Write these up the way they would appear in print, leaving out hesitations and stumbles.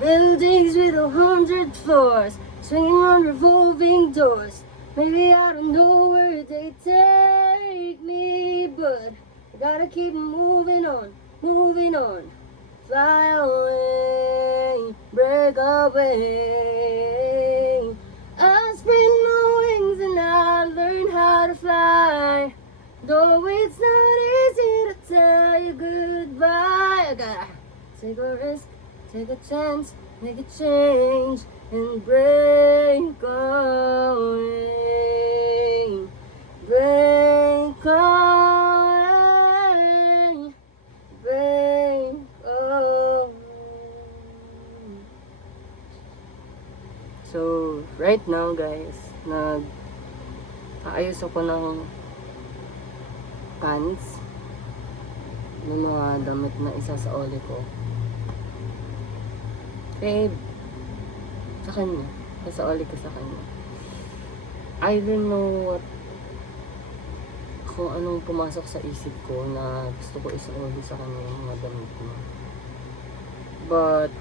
Buildings with 100 floors, swinging on revolving doors. Maybe I don't know where they take me, but I gotta keep moving on, moving on. Fly away, break away. I'll spread my wings and I'll learn how to fly. Though it's not easy to tell you goodbye, I gotta take a risk, take a chance, make a change, and break away. Break away. Break away. So, right now guys, aayos ako ng pants ng mga damit na isa sa oli ko. Eh, sa kanya. Sa oli ko sa kanya. I don't know what kung anong pumasok sa isip ko na gusto ko isa-oli sa kanya yung mga damit niya. But,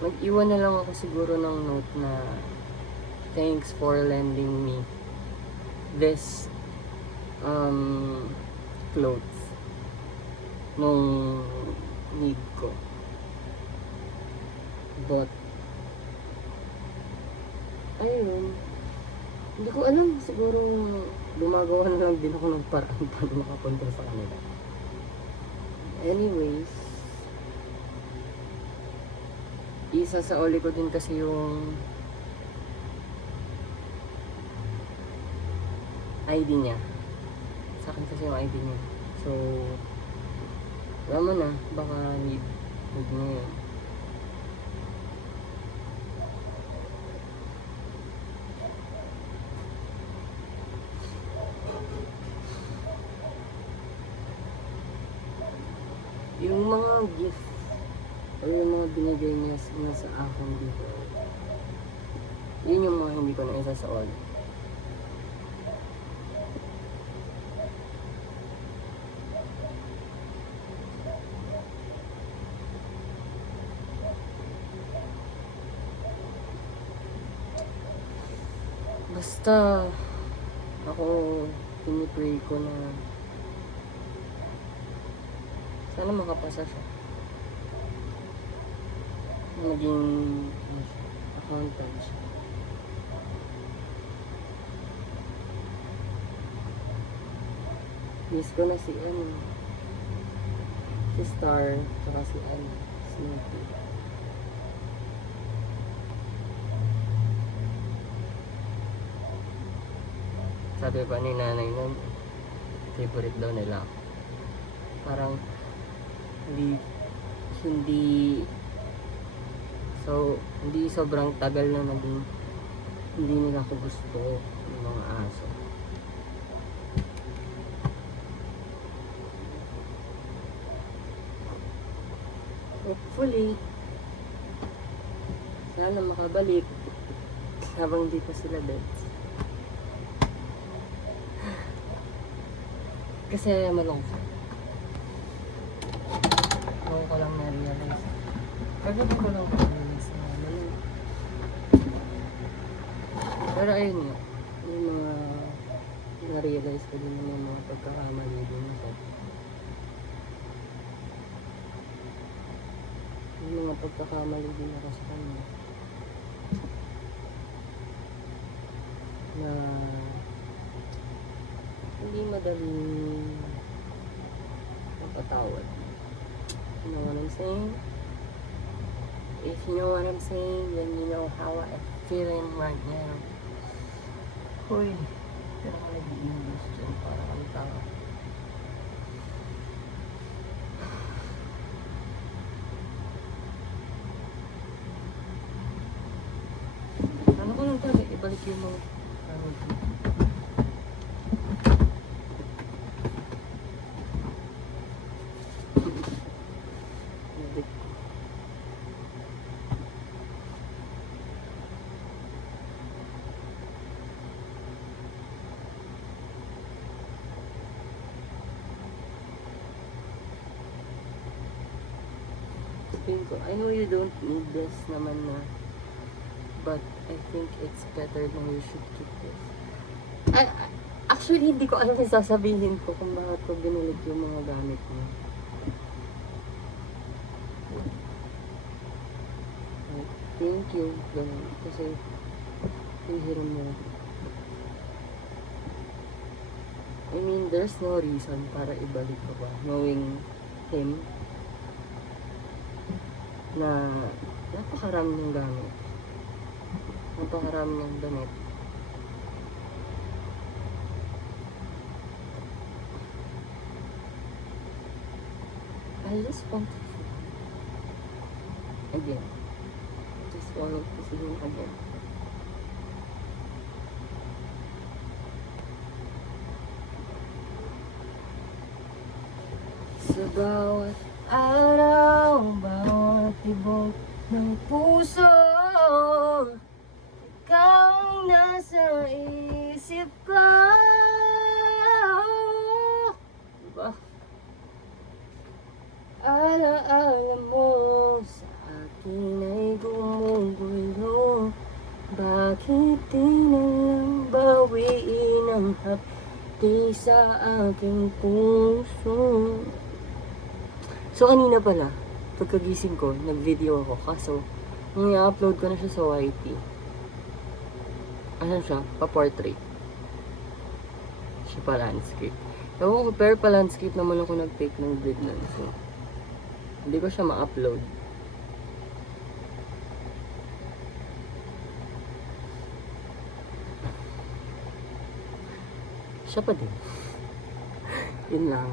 mag-iwan na lang ako siguro ng note na thanks for lending me this clothes nung need ko. But, ayun, hindi ko alam, siguro gumagawa na lang din ako ng paraan paano makapunta sa kanila. Anyways, isa sa oli ko din kasi yung ID niya. Sa akin kasi yung ID niya. So, alam mo na, baka need niya yun. Yung mga gift o yung mga binigay niya sa akin dito, yun yung mga hindi ko na isa sa all. Basta ako pinipray ko na sana makapasa siya. Maging accountant siya. Miss ko na si si Star, tsaka si Snoopy. Sabi pa ni nanay nun, favorite daw nila ako. Parang hindi sobrang tagal na naging hindi nila ako gusto ng mga aso. Hopefully sana makabalik habang di pa sila dead. Kasi malungkot. Ngayon ko lang na-realize. Kagabi ko lang na-realize na malungkot. Pero ayun nga, yung mga na-realize ko din yung mga pagkakamali din ako. Yung mga pagkakamali din ako sa kanya. Na hindi madaling mapatawad. You know what I'm saying? If you know what I'm saying, then you know how I'm feeling right now. Hoy, pero ka nag-i-English dyan para kang tanga. Ano ko lang talaga, ibalik yung mga isipin ko, I know you don't need this naman na, but I think it's better na you should keep this. Actually, hindi ko alam yung sasabihin ko kung bakit ko binulit yung mga gamit mo. Thank you, ganun. Kasi, hihiram mo. I mean, there's no reason para ibalik ko ba. Knowing him, na napakarami ng gamit. Napakarami ng damit. I just want to see him again. I just wanted to see him again. Sa bawat araw, bawat tibok ng puso, ikaw ang nasa isip ko. Diba? Alaala mo sa akin ay gumugulo. Bakit di na lang bawiin ang hapdi sa aking puso? So, kanina pala, pagkagising ko, nag-video ako. Kaso, nung i-upload ko na siya sa YT, ano siya? Pa-portrait. Siya pa-landscape. Ewan ko, pero pa-landscape naman ako nag-take ng vid nun. So, hindi ko siya ma-upload. Siya pa din. Yun lang.